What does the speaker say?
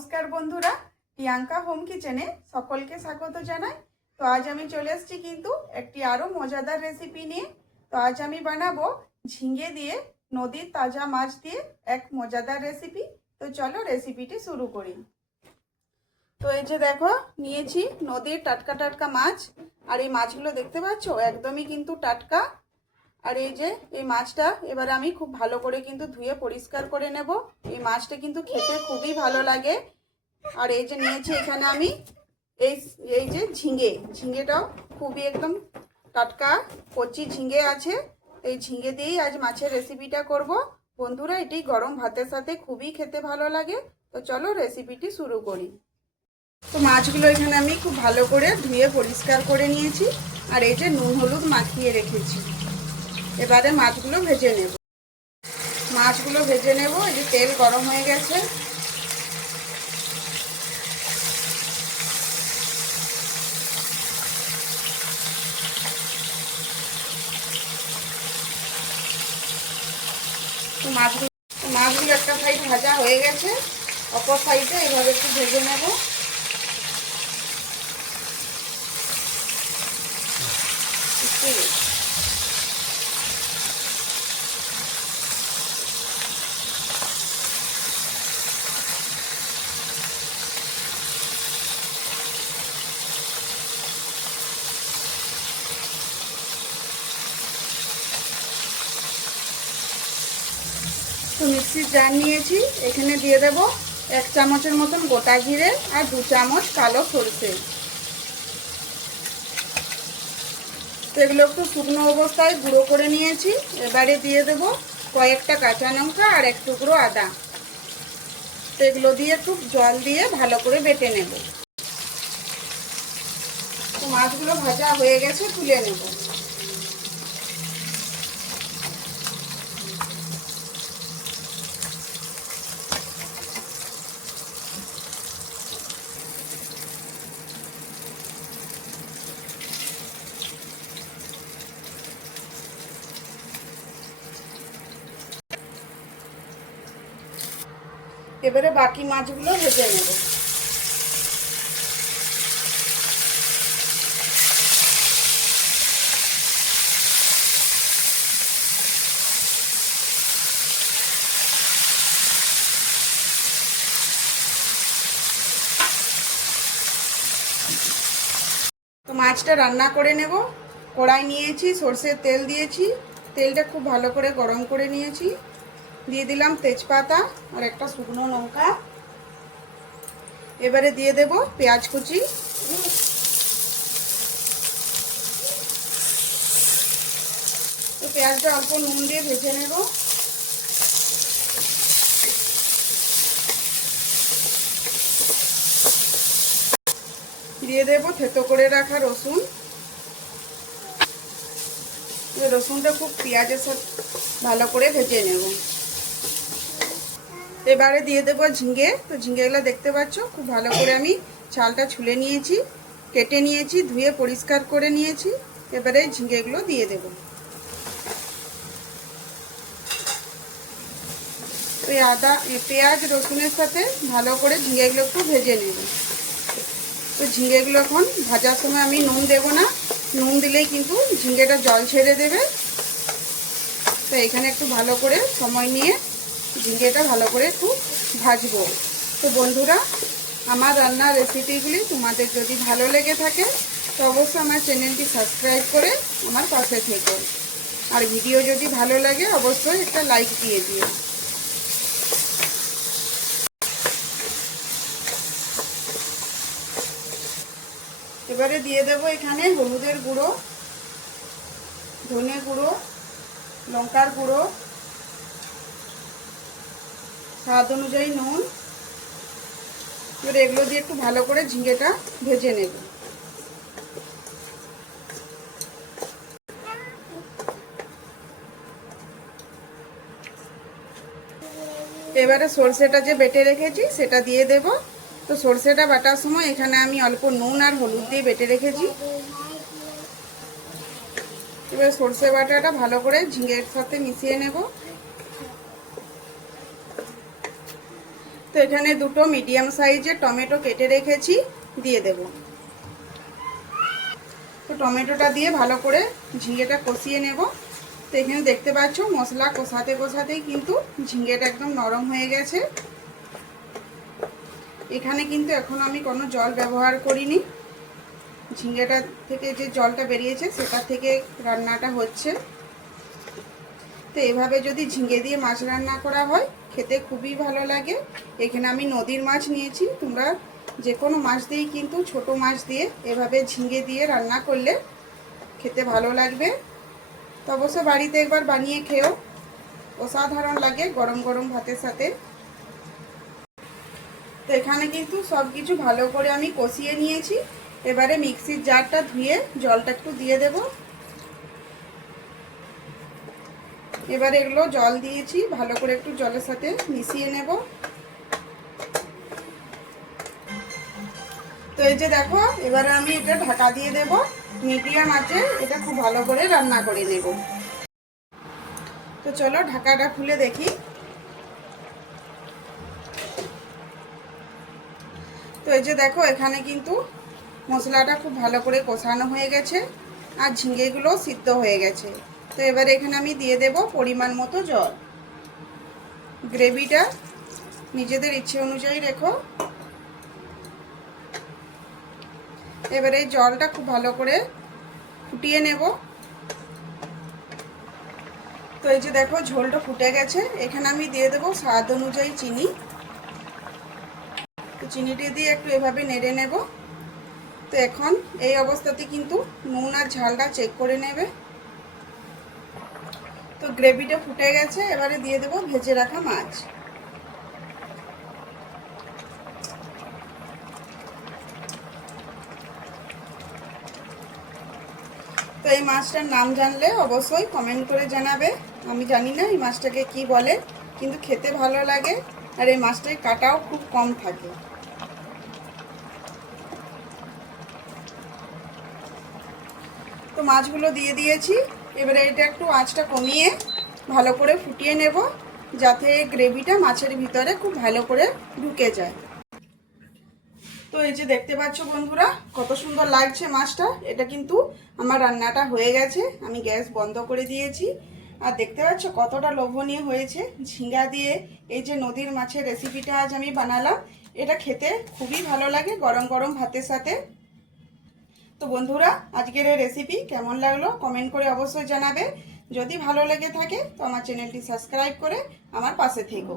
নমস্কার বন্ধুরা, প্রিয়াঙ্কা হোম কিচেনে সকলকে স্বাগত জানাই। তো আজ আমি চলে এসেছি কিন্তু একটি আরো মজাদার রেসিপি নিয়ে। তো আজ আমি বানাবো ঝিঙে দিয়ে নদীর তাজা মাছ দিয়ে এক মজাদার রেসিপি। তো চলো রেসিপিটি শুরু করি। তো এই যে দেখো, নিয়েছি নদীর টাটকা টাটকা মাছ। আর এই মাছগুলো দেখতে পাচ্ছ একদমই কিন্তু টাটকা। আর এই যে এই মাছটা এবারে আমি খুব ভালো করে কিন্তু ধুয়ে পরিষ্কার করে নেব। এই মাছটা কিন্তু খেতে খুবই ভালো লাগে। আর এই যে নিয়েছি এখানে আমি এই এই যে ঝিঙেটাও খুবই একদম টাটকা কচি ঝিঙে আছে। এই ঝিঙে দিয়েই আজ মাছের রেসিপিটা করব বন্ধুরা। এটি গরম ভাতের সাথে খুবই খেতে ভালো লাগে। তো চলো রেসিপিটি শুরু করি। তো মাছগুলো এখানে আমি খুব ভালো করে ধুয়ে পরিষ্কার করে নিয়েছি। আর এই যে নুন হলুদ মাখিয়ে রেখেছি। এবারে মাছগুলো ভেজে নেব। এই যে তেল গরম হয়ে গেছে। তো মাছগুলো একটা সাইড ভাজা হয়ে গেছে, অপর সাইডে এভাবে একটু ভেজে নেব। তো মিক্সির জার নিয়েছি, এখানে দিয়ে দেব 1 চামচের মতন গোটা জিরে আর 2 চামচ কালো সরষে। তো এগুলো একটু শুকনো অবস্থায় গুঁড়ো করে নিয়েছি। এবারে দিয়ে দেব কয়েকটা কাঁচা লঙ্কা আর এক টুকরো আদা। তো এগুলো দিয়ে একটু জল দিয়ে ভালো করে বেটে নেব। তো মাছগুলো ভাজা হয়ে গেছে, তুলে নেব। এবারে বাকি মাছগুলো ভেজে নেব। তো মাছটা রান্না করে নেব। কড়াই নিয়েছি, সরষের তেল দিয়েছি। তেলটা খুব ভালো করে গরম করে নিয়েছি। দিয়ে দিলাম তেজপাতা আর একটা শুকনো লঙ্কা। এবারে দিয়ে দেব পেঁয়াজ কুচি। তো পেঁয়াজটা অল্প নুন দিয়ে ভেজে নেব। দিয়ে দেব থেতো করে রাখা রসুন। রসুনটা খুব পেঁয়াজের সাথে ভালো করে ভেজে নেব। এবারে দিয়ে দেবো ঝিঙে। তো ঝিঙেগুলো দেখতে পাচ্ছ খুব ভালো করে আমি ছালটা ছুলে নিয়েছি, কেটে নিয়েছি, ধুয়ে পরিষ্কার করে নিয়েছি। এবারে ঝিঙেগুলো দিয়ে দেব। পেঁয়াজ রসুনের সাথে ভালো করে ঝিঙেগুলো একটু ভেজে নেব। তো ঝিঙেগুলো এখন ভাজার সময় আমি নুন দেব না, নুন দিলেই কিন্তু ঝিঙেটা জল ছেড়ে দেবে। তো এখানে একটু ভালো করে সময় নিয়ে ঝিঙেটা ভালো করে একটু ভাজবো। তো বন্ধুরা, আমার রান্নার রেসিপিগুলি তোমাদের যদি ভালো লেগে থাকে তো অবশ্যই আমার চ্যানেলটি সাবস্ক্রাইব করে আমার পাশে থেকো। আর ভিডিও যদি ভালো লাগে অবশ্যই একটা লাইক দিয়ে দিও। এবারে দিয়ে দেব এখানে হলুদের গুঁড়ো, ধনে গুঁড়ো, লঙ্কার গুঁড়ো, স্বাদ অনুযায়ী নুন। এবার এগুলো দিয়ে একটু ভালো করে ঝিঙেটা ভেজে নেব। এবারে সরষেটা যে বেটে রেখেছি সেটা দিয়ে দেব। তো সরষেটা বাটার সময় এখানে আমি অল্প নুন আর হলুদ দিয়ে বেটে রেখেছি। এবার সরষে বাটাটা ভালো করে ঝিঙের সাথে মিশিয়ে নেব। তো এখানে দুটো মিডিয়াম সাইজের টমেটো কেটে রেখেছি, দিয়ে দেব। তো টমেটোটা দিয়ে ভালো করে ঝিঙেটা কষিয়ে নেব। তো এখানে দেখতে পাচ্ছ মশলা কষাতে কষাতেই কিন্তু ঝিঙেটা একদম নরম হয়ে গেছে। এখানে কিন্তু এখন আমি কোনো জল ব্যবহার করিনি, ঝিঙেটা থেকে যে জলটা বেরিয়েছে সেটা থেকে রান্নাটা হচ্ছে। তো এভাবে যদি ঝিঙে দিয়ে মাছ রান্না করা হয় খেতে খুবই ভালো লাগে। এখানে আমি নদীর মাছ নিয়েছি, তোমরা যে কোনো মাছ দিয়েই কিন্তু ছোট মাছ দিয়ে এভাবে ঝিঙে দিয়ে রান্না করলে খেতে ভালো লাগবে। তো অবশ্য বাড়িতে একবার বানিয়ে খেও, অসাধারণ লাগে গরম গরম ভাতের সাথে। তো এখানে কিন্তু সব কিছু ভালো করে আমি কষিয়ে নিয়েছি। এবারে মিক্সির জারটা ধুয়ে জলটা একটু দিয়ে দেব। এবারে এগুলো জল দিয়েছি, ভালো করে একটু জলের সাথে মিশিয়ে নেব। তো এই যে দেখো, এবারে আমি এটা ঢাকা দিয়ে দেব। মিডিয়াম আঁচে এটা খুব ভালো করে রান্না করে নেব। তো চলো ঢাকাটা খুলে দেখি। তো এই যে দেখো, এখানে কিন্তু মশলাটা খুব ভালো করে কষানো হয়ে গেছে আর ঝিঙেগুলো সিদ্ধ হয়ে গেছে। তো এবারে এখানে আমি দিয়ে দেব পরিমাণ মতো জল। গ্রেভিটা নিজেদের ইচ্ছে অনুযায়ী রেখো। এবারে এই জলটা খুব ভালো করে ফুটিয়ে নেব। তো এই যে দেখো ঝোলটা ফুটে গেছে, এখানে আমি দিয়ে দেবো স্বাদ অনুযায়ী চিনি। তো চিনিটা দিয়ে একটু এভাবে নেড়ে নেব। তো এখন এই অবস্থাতে কিন্তু নুন আর ঝালটা চেক করে নেবে। তো গ্রেভিটা ফুটে গেছে, এবারে দিয়ে দেবো ভেজে রাখা মাছ। তো এই মাছটার নাম জানলে অবশ্যই কমেন্ট করে জানাবে। আমি জানি না এই মাছটাকে কি বলে, কিন্তু খেতে ভালো লাগে আর এই মাছটার কাটাও খুব কম থাকে। তো মাছগুলো দিয়ে দিয়েছি, এবারে এটা একটু আঁচটা কমিয়ে ভালো করে ফুটিয়ে নেব, যাতে গ্রেভিটা মাছের ভিতরে খুব ভালো করে ঢুকে যায়। তো এই যে দেখতে পাচ্ছ বন্ধুরা, কত সুন্দর লাগছে মাছটা। এটা কিন্তু আমার রান্নাটা হয়ে গেছে, আমি গ্যাস বন্ধ করে দিয়েছি। আর দেখতে পাচ্ছ কতটা লোভনীয় হয়েছে। ঝিঙ্গা দিয়ে এই যে নদীর মাছের রেসিপিটা আজ আমি বানালাম, এটা খেতে খুবই ভালো লাগে গরম গরম ভাতের সাথে। তো বন্ধুরা, আজকের এই রেসিপি কেমন লাগলো কমেন্ট করে অবশ্যই জানাবে। যদি ভালো লেগে থাকে তো আমার চ্যানেলটি সাবস্ক্রাইব করে আমার পাশে থেকো।